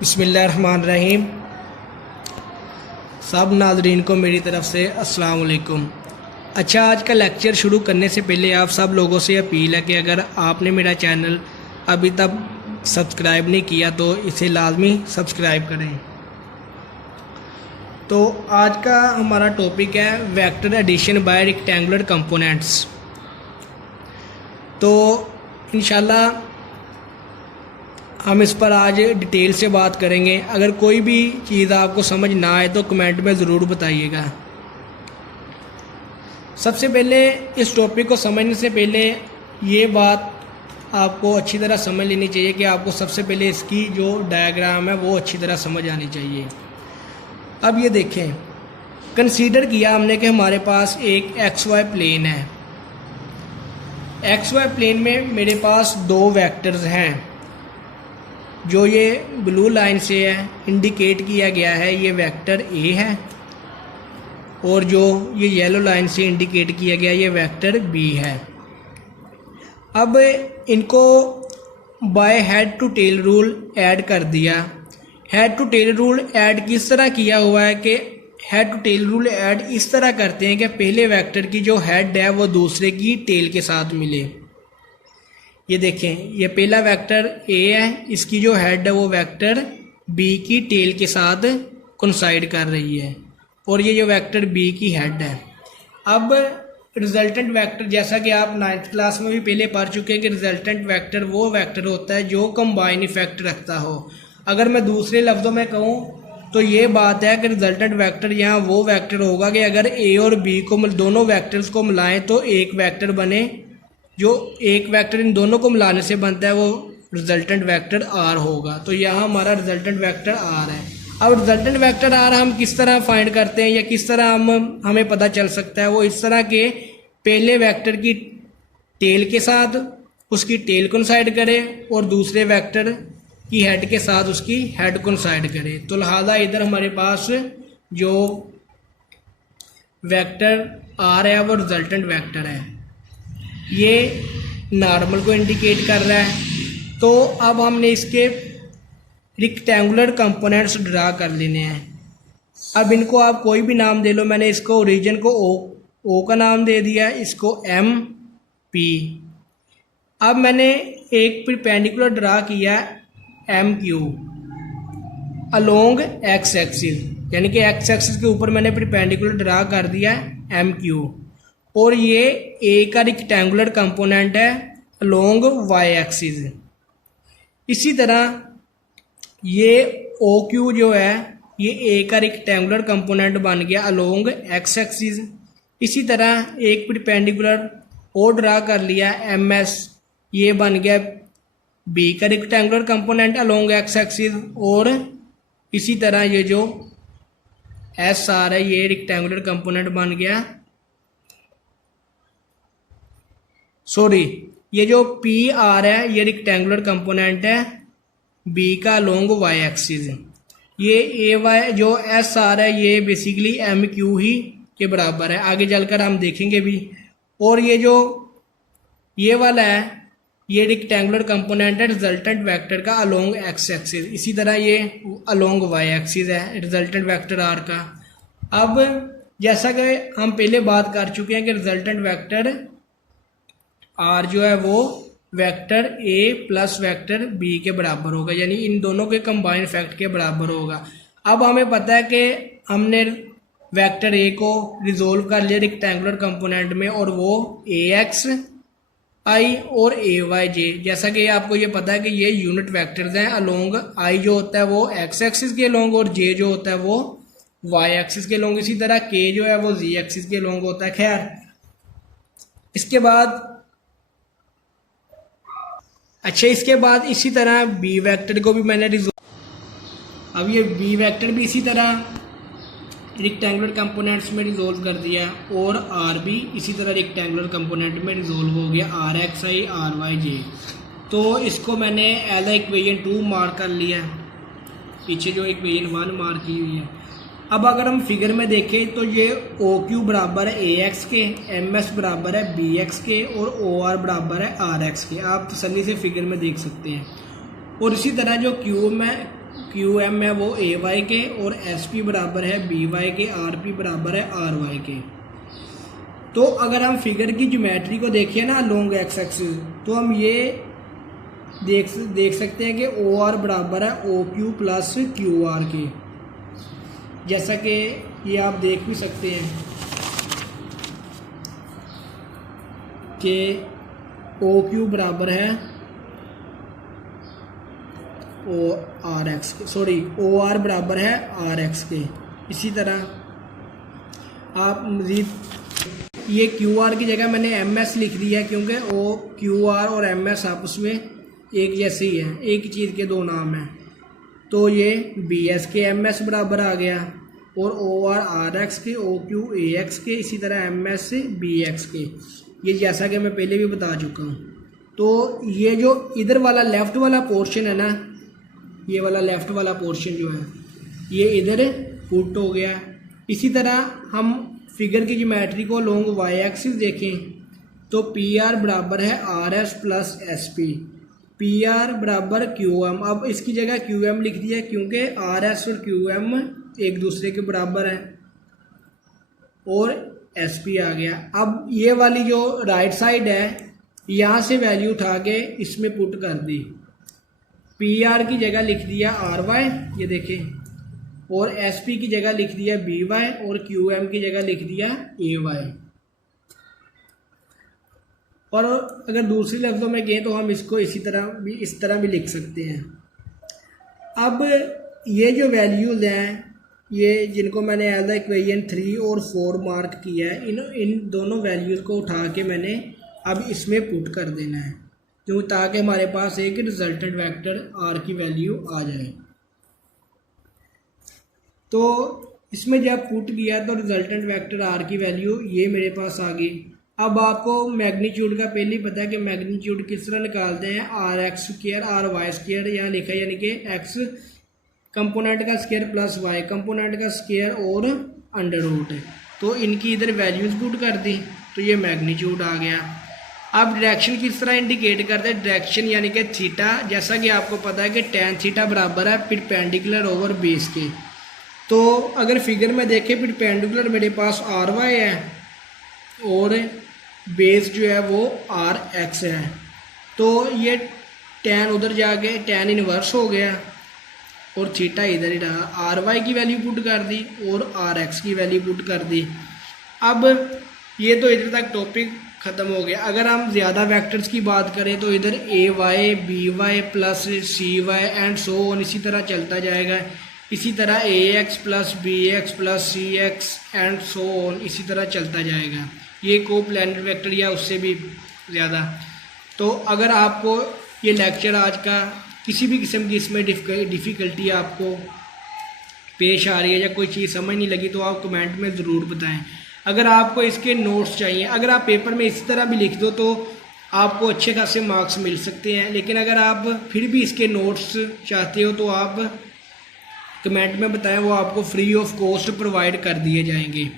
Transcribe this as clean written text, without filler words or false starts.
बिस्मिल्लाहिर्रहमानिर्रहीम। सब नाज़रीन को मेरी तरफ़ से अस्सलाम वालेकुम। अच्छा, आज का लेक्चर शुरू करने से पहले आप सब लोगों से अपील है कि अगर आपने मेरा चैनल अभी तक सब्सक्राइब नहीं किया तो इसे लाजमी सब्सक्राइब करें। तो आज का हमारा टॉपिक है vector addition by rectangular components. तो इंशाल्लाह हम इस पर आज डिटेल से बात करेंगे। अगर कोई भी चीज़ आपको समझ ना आए तो कमेंट में ज़रूर बताइएगा। सबसे पहले इस टॉपिक को समझने से पहले ये बात आपको अच्छी तरह समझ लेनी चाहिए कि आपको सबसे पहले इसकी जो डायग्राम है वो अच्छी तरह समझ आनी चाहिए। अब ये देखें, कंसीडर किया हमने कि हमारे पास एक XY प्लेन है। XY प्लेन में मेरे पास दो वेक्टर्स हैं जो ये ब्लू लाइन से है इंडिकेट किया गया है। ये वेक्टर A है और जो ये येलो लाइन से इंडिकेट किया गया ये वेक्टर B है। अब इनको by head to tail rule add कर दिया। Head to tail rule add किस तरह किया हुआ है कि head to tail rule add इस तरह करते हैं कि पहले वेक्टर की जो हेड है वो दूसरे की टेल के साथ मिले। ये देखें, ये पहला वेक्टर A है, इसकी जो हेड है वो वेक्टर B की टेल के साथ कोइंसाइड कर रही है और ये जो वेक्टर B की हेड है। अब रिजल्टेंट वेक्टर, जैसा कि आप 9th क्लास में भी पहले पढ़ चुके हैं कि रिजल्टेंट वेक्टर वो वेक्टर होता है जो कंबाइन इफेक्ट रखता हो। अगर मैं दूसरे लफ्ज़ों में कहूँ तो ये बात है कि रिजल्टेंट वेक्टर यहाँ वो वेक्टर होगा कि अगर A और B को दोनों वेक्टर्स को मिलाएं तो एक वेक्टर बने। जो एक वेक्टर इन दोनों को मिलाने से बनता है वो रिजल्टेंट वेक्टर R होगा। तो यहाँ हमारा रिजल्टेंट वेक्टर R है। अब रिजल्टेंट वेक्टर R हम किस तरह फाइंड करते हैं या किस तरह हमें पता चल सकता है? वो इस तरह के पहले वेक्टर की टेल के साथ उसकी टेल कोइंसाइड करे और दूसरे वेक्टर की हेड के साथ उसकी हेड कोइंसाइड करे। तो लिहाजा इधर हमारे पास जो वेक्टर R है वो रिजल्टेंट वेक्टर है। ये नॉर्मल को इंडिकेट कर रहा है। तो अब हमने इसके रेक्टेंगुलर कंपोनेंट्स ड्रा कर लेने हैं। अब इनको आप कोई भी नाम दे लो। मैंने इसको ओरिजिन को O का नाम दे दिया, इसको MP। अब मैंने एक परपेंडिकुलर ड्रा किया MQ अलोंग X एक्सिस, यानी कि X एक्सिस के ऊपर मैंने परपेंडिकुलर ड्रा कर दिया MQ और ये A का रेक्टेंगुलर कंपोनेंट है अलोंग Y एक्सिस। इसी तरह ये OQ जो है ये A का रेक्टेंगुलर कंपोनेंट बन गया अलोंग X एक्सिस। इसी तरह एक परपेंडिकुलर और ड्रा कर लिया MS, ये बन गया B का rectangular component along X axis. और इसी तरह ये जो SR है ये रेक्टेंगुलर कंपोनेंट बन गया, ये जो PR है ये रेक्टेंगुलर कंपोनेंट है B का अलोंग Y एक्सिस। ये AY जो SR है ये बेसिकली MQ ही के बराबर है, आगे चलकर हम देखेंगे भी। और ये जो ये वाला है ये रेक्टेंगुलर कंपोनेंट है रिजल्टेंट वेक्टर का अलोंग X एक्सिस। इसी तरह ये अलोंग Y एक्सिस है रिजल्टेंट वेक्टर R का। अब जैसा कि हम पहले बात कर चुके हैं कि रिजल्टेंट वेक्टर R जो है वो vector A plus vector B के बराबर होगा, यानी इन दोनों के कंबाइन इफेक्ट के बराबर होगा। अब हमें पता है कि हमने वेक्टर A को रिजोल्व कर लिया रेक्टेंगुलर कंपोनेंट में और वो AX I और AYJ, जैसा कि आपको ये पता है कि ये यूनिट वेक्टर्स हैं। अलोंग I जो होता है वो X एक्सिस के अलोंग और J जो होता है वो Y एक्सिस के अलोंग। इसी तरह K जो है वो Z एक्सिस के अलोंग होता है। खैर, इसके बाद इसी तरह B वेक्टर को भी मैंने रिजोल्व, अब ये B वेक्टर भी इसी तरह रेक्टेंगुलर कंपोनेंट्स में रिजोल्व कर दिया और R भी इसी तरह रेक्टेंगुलर कंपोनेंट में रिजोल्व हो गया RXI RYJ। तो इसको मैंने एज इक्वेशन 2 मार्क कर लिया, पीछे जो इक्वेशन 1 मार्क की हुई है। अब अगर हम फिगर में देखें तो ये OQ बराबर है AX के, MS बराबर है BX के और OR बराबर है RX के। आप तसल्ली से फिगर में देख सकते हैं। और इसी तरह जो क्यू एम है वो ए वाई के, और एस पी बराबर है बी वाई के, आर पी बराबर है आर वाई के। तो अगर हम फिगर की ज्योमेट्री को देखिए ना लॉन्ग एक्स एक्सिस, तो हम ये देख सकते हैं कि ओ आर बराबर है O Q plus Q R के, जैसा कि ये आप देख भी सकते हैं कि ओ क्यू बराबर है ओ आर एक्स के, सॉरी ओ आर बराबर है आर एक्स के। इसी तरह आप मज़ीद ये क्यू आर की जगह मैंने एम एस लिख दिया है, क्योंकि ओ क्यू आर और एम एस आपस में एक जैसे ही है, एक ही चीज़ के दो नाम हैं। तो ये बी एस के एम एस बराबर आ गया, और ओ आर आर एक्स के, ओ क्यू ए एक्स के, इसी तरह एम एस बी एक्स के। ये जैसा कि मैं पहले भी बता चुका हूँ। तो ये जो इधर वाला लेफ़्ट वाला पोर्शन है ना, ये वाला लेफ़्ट वाला पोर्शन जो है ये इधर पुट हो गया। इसी तरह हम फिगर की ज्योमेट्री को लॉन्ग वाई एक्सिस देखें तो पी आर बराबर है R S plus S P, P R बराबर क्यू एम। अब इसकी जगह क्यू एम लिख दिया क्योंकि आर एस और क्यू एम एक दूसरे के बराबर है, और एस पी आ गया। अब ये वाली जो राइट साइड है यहाँ से वैल्यू उठा के इसमें पुट कर दी, पी आर की जगह लिख दिया आर वाई, ये देखें, और एस पी की जगह लिख दिया बी वाई, और क्यू एम की जगह लिख दिया ए वाई। और अगर दूसरे लफ्ज़ों में कहें तो हम इसको इस तरह भी लिख सकते हैं। अब ये जो वैल्यूज हैं, ये जिनको मैंने एज द इक्वेशन 3 और 4 मार्क किया है, इन दोनों वैल्यूज़ को उठा के मैंने अब इसमें पुट कर देना है, क्यों, ताकि हमारे पास एक रिजल्टेंट वेक्टर आर की वैल्यू आ जाए। तो इसमें जब पुट किया तो रिजल्टेंट वेक्टर आर की वैल्यू ये मेरे पास आ गई। अब आपको मैग्नीट्यूड का पहले ही पता है कि मैग्नीट्यूड किस तरह निकालते हैं, R X square R Y square यहाँ लिखा है, यानी कि एक्स कंपोनेंट का स्क्वायर प्लस वाई कंपोनेंट का स्क्वायर और अंडर रूट है। तो इनकी इधर वैल्यूज पुट कर दी तो ये मैग्नीट्यूड आ गया। अब डायरेक्शन किस तरह इंडिकेट करते हैं, डायरेक्शन यानी कि थीटा, जैसा कि आपको पता है कि टैन थीटा बराबर है परपेंडिकुलर ओवर बेस के। तो अगर फिगर में देखें परपेंडिकुलर मेरे पास आर वाई है और बेस जो है वो आर एक्स है, तो ये टैन उधर जाके टैन इनवर्स हो गया और थीटा इधर ही रहा। आर वाई की वैल्यू पुट कर दी और आर एक्स की वैल्यू पुट कर दी। अब ये तो इधर तक टॉपिक ख़त्म हो गया। अगर हम ज़्यादा वेक्टर्स की बात करें तो इधर A Y B Y plus C Y and so on इसी तरह चलता जाएगा। इसी तरह A X plus B X plus C X and so on इसी तरह चलता जाएगा। ये कोप्लैनर वेक्टर या उससे भी ज़्यादा। तो अगर आपको ये लेक्चर आज का किसी भी किस्म की इसमें डिफ़िकल्टी आपको पेश आ रही है या कोई चीज़ समझ नहीं लगी तो आप कमेंट में ज़रूर बताएं। अगर आपको इसके नोट्स चाहिए, अगर आप पेपर में इस तरह भी लिख दो तो आपको अच्छे खासे मार्क्स मिल सकते हैं। लेकिन अगर आप फिर भी इसके नोट्स चाहते हो तो आप कमेंट में बताएं, वो आपको फ्री ऑफ कॉस्ट प्रोवाइड कर दिए जाएंगे।